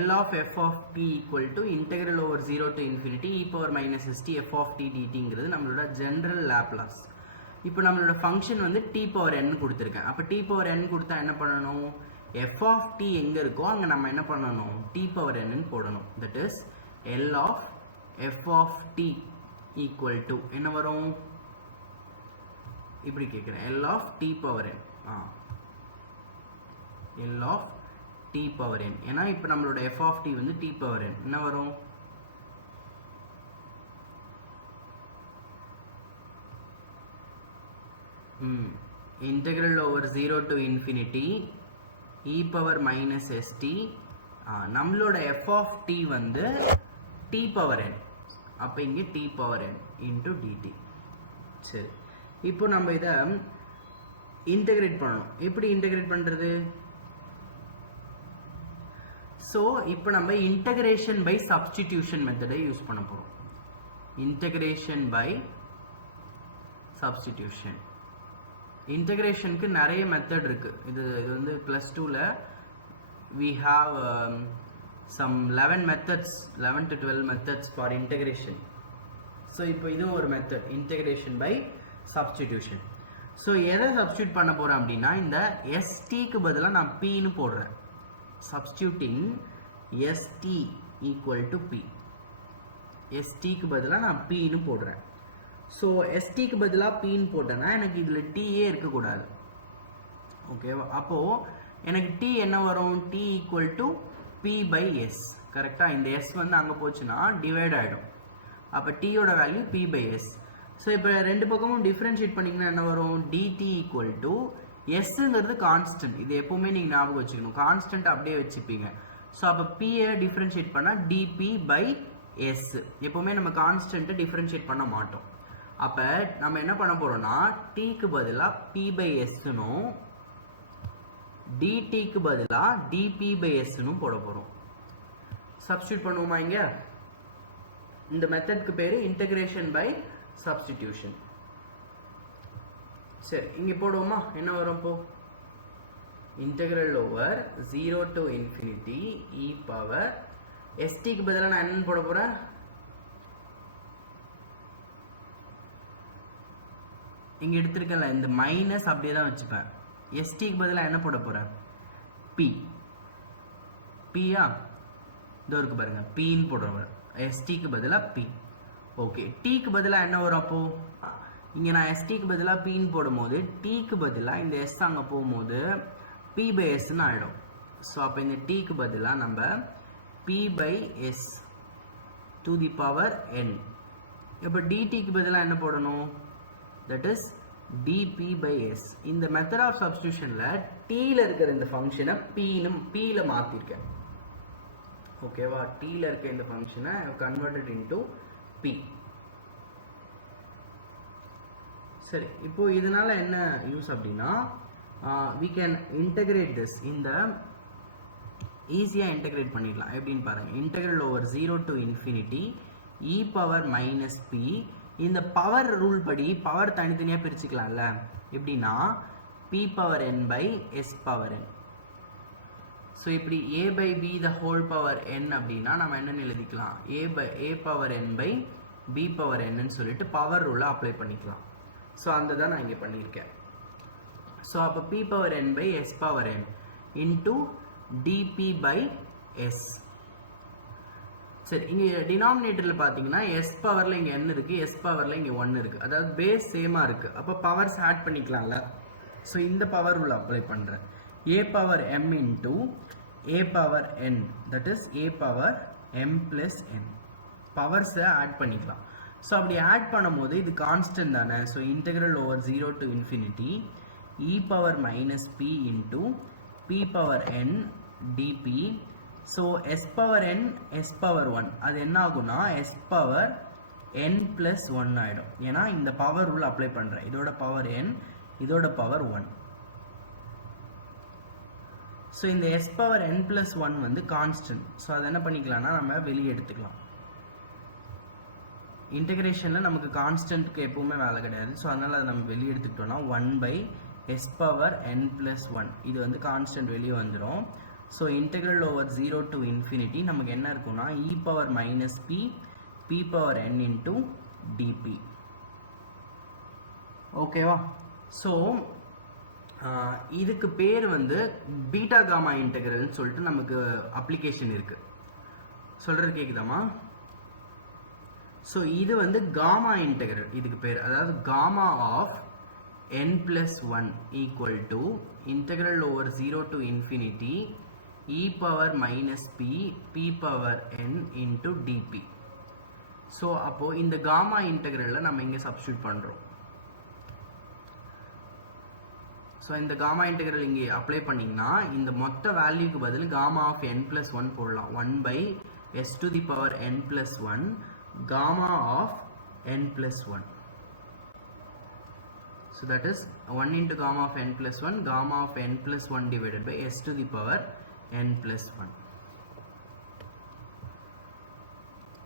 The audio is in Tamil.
L of f of t equal to integral over 0 to infinity e power minus st f of t dt ங்கிறது நம்மளோட ஜெனரல் லாப்லாஸ். இப்போ நம்மளோட ஃபங்க்ஷன் வந்து t power n கொடுத்துருக்கேன். அப்போ t power n கொடுத்தா என்ன பண்ணணும்? f of t எங்க இருக்கோ அங்க நம்ம என்ன பண்ணணும்? t power n ன்னு போடணும். That is L of f of t equal to என்ன வரும்? இப்படி கேட்குறேன். L of t power n. L of t power n. ஏன்னா இப்போ நம்மளோட f of t வந்து t power n. என்ன வரும்? integral over 0 to infinity e power minus st. நம்மளோட f of t வந்து t power n. அப்போ இங்கே t power n into dt. சரி, இப்போ நம்ம இதை இன்டகிரேட் பண்ணணும். எப்படி இன்டகிரேட் பண்ணுறது? ஸோ இப்போ நம்ம இன்டகிரேஷன் பை சப்ஸ்டிடியூஷன் மெத்தடை யூஸ் பண்ண போகிறோம். Integration by substitution. இன்டகிரேஷனுக்கு நிறைய மெத்தட் இருக்குது. இது வந்து +2ல் we have some 11 methods, 11 to 12 methods for integration. So இப்போ இதுவும் ஒரு method, integration by substitution. So எதை சப்ஸ்டியூட் பண்ண போகிறேன் அப்படின்னா, இந்த எஸ்டிக்கு பதிலாக நான் பின்னு போடுறேன். substituting st equal to p. st க்கு பதிலாக நான் p ன்னு போடுறேன். ஸோ st க்கு பதிலாக p ன்னு போட்டேன்னா எனக்கு இதில் t ஏ இருக்கக்கூடாது. ஓகேவா? அப்போது எனக்கு t என்ன வரும்? t equal to p by s. கரெக்டாக? இந்த s வந்து அங்கே போச்சுன்னா டிவைட் ஆகிடும். அப்போ t யோட value p by s. So இப்போ ரெண்டு பக்கமும் டிஃப்ரென்ஷியேட் பண்ணிங்கன்னா என்ன வரும்? dt equal to எஸ்ங்கிறது கான்ஸ்டன்ட். இது எப்போவுமே நீங்கள் ஞாபகம் வச்சுக்கணும். கான்ஸ்டன்ட் அப்படியே வச்சுப்பீங்க. ஸோ அப்போ பியை டிஃப்ரென்ஷியேட் பண்ணால் டிபி பை எஸ். எப்போவுமே நம்ம கான்ஸ்டன்ட்டை டிஃப்ரென்ஷியேட் பண்ண மாட்டோம். அப்போ நம்ம என்ன பண்ண போகிறோம்னா, டீக்கு பதிலாக பி பை எஸ்னும் டிடிக்கு பதிலாக டிபி பை எஸ்னும் போட போகிறோம். சப்ஸ்டியூட் பண்ணுவோமா? இங்கே இந்த மெத்தட்க்கு பேர் இன்டகிரேஷன் பை சப்ஸ்டிடியூஷன். சரி, இங்கே போடுவோமா? என்ன வரும்? இப்போ integral over 0 to infinity e power st பதிலாக நான் என்ன போட போகிறேன்? இங்கே எடுத்துருக்கல இந்த மைனஸ் அப்படியே தான் வச்சுப்பேன். st பதிலாக என்ன போட போகிறேன்? p. pயா இதோ இருக்கு பாருங்க, pன்னு போடுறேன். st பதிலாக p. ஓகே, t பதிலாக என்ன வரும்? அப்போது இங்கே நான் st பதிலாக pன்னு போடும்போது t பதிலாக இந்த s அங்கே போகும்போது p by sன்னு ஆகிடும். ஸோ அப்போ இந்த t பதிலாக நம்ம p by s to the power n. இப்போ dt பதிலாக என்ன போடணும்? That is dp by s. இந்த மெத்தட் ஆஃப் சப்ஸ்டியூஷனில் டீயில் இருக்கிற இந்த ஃபங்க்ஷனை pல மாற்றிருக்கேன். ஓகேவா? டீயில் இருக்க இந்த ஃபங்க்ஷனை கன்வெர்டட் இன்டு p. சரி, இப்போ இதனால என்ன யூஸ் அப்படின்னா, we can integrate this. இந்த ஈஸியாக இன்டகிரேட் பண்ணிடலாம். எப்படின்னு பாருங்கள். Integral over 0 to infinity e power minus p. இந்த பவர் ரூல் படி பவர் தனித்தனியாக பிரிச்சுக்கலாம்ல. எப்படின்னா p power n by s power n. So இப்படி a by b the whole power n அப்படின்னா நம்ம என்னென்னு எழுதிக்கலாம்? a power n by b power n ன்னு சொல்லிட்டு பவர் ரூலை அப்ளை பண்ணிக்கலாம். ஸோ அந்த தான் நான் இங்கே பண்ணியிருக்கேன். ஸோ அப்போ p power n by s power n into dp by s. சரி, இங்கே டினாமினேட்டரில் பார்த்தீங்கன்னா s பவரில் இங்கே n இருக்குது, s பவரில் இங்கே 1 இருக்குது. அதாவது பேஸ் சேமாக இருக்குது. அப்போ பவர்ஸ் ஆட் பண்ணிக்கலாம்ல. ஸோ இந்த பவர் உள்ள அப்ளை பண்ணுறேன். a power m into a power n, that is a power m plus n. பவர்ஸை ஆட் பண்ணிக்கலாம். ஸோ அப்படி ஆட் பண்ணும்போது இது கான்ஸ்டன்ட் தானே. So integral over 0 to infinity e power minus p into p power n dp. So s power n s power 1 அது என்ன ஆகும்னா s power n plus 1 ஆகிடும். ஏன்னா இந்த பவர் ரூல் அப்ளை பண்ணுறேன். இதோட பவர் n, இதோட பவர் 1. ஸோ இந்த s power n plus 1 வந்து கான்ஸ்டன்ட். ஸோ அதை என்ன பண்ணிக்கலாம்னா நம்ம வெளியே எடுத்துக்கலாம். இன்டகிரேஷனில் நமக்கு கான்ஸ்டன்ட்க்கு எப்பவுமே வேலை கிடையாது. ஸோ அதனால் அதை நம்ம வெளியே எடுத்துக்கிட்டோம்னா 1 by s power n plus 1 இது வந்து கான்ஸ்டன்ட் வெளியே வந்துடும். So integral over 0 to infinity நமக்கு என்ன இருக்குன்னா e power minus p p power n into dp. ஓகேவா? ஸோ இதுக்கு பேர் வந்து பீட்டா காமா இன்டெக்ரல்னு சொல்லிட்டு நமக்கு அப்ளிகேஷன் இருக்கு. சொல்றது கேக்குதாமா? ஸோ இது வந்து காமா இன்டெக்ரல் இதுக்கு பேர். அதாவது gamma of n plus 1 equal to integral over 0 to infinity e power minus p p power n into dp. So அப்போ இந்த காமா இன்டெக்ரலில் நம்ம இங்கே சப்ஸ்டியூட் பண்ணுறோம். ஸோ இந்த காமா இன்டெக்ரல் இங்கே அப்ளை பண்ணிங்கன்னா இந்த மொத்த வேல்யூக்கு பதில் காமா ஆஃப் n plus 1 போடலாம். 1 by s to the power n plus 1 gamma of n plus 1. So that is 1 into gamma of n plus 1 gamma of n plus 1 divided by s to the power n plus 1.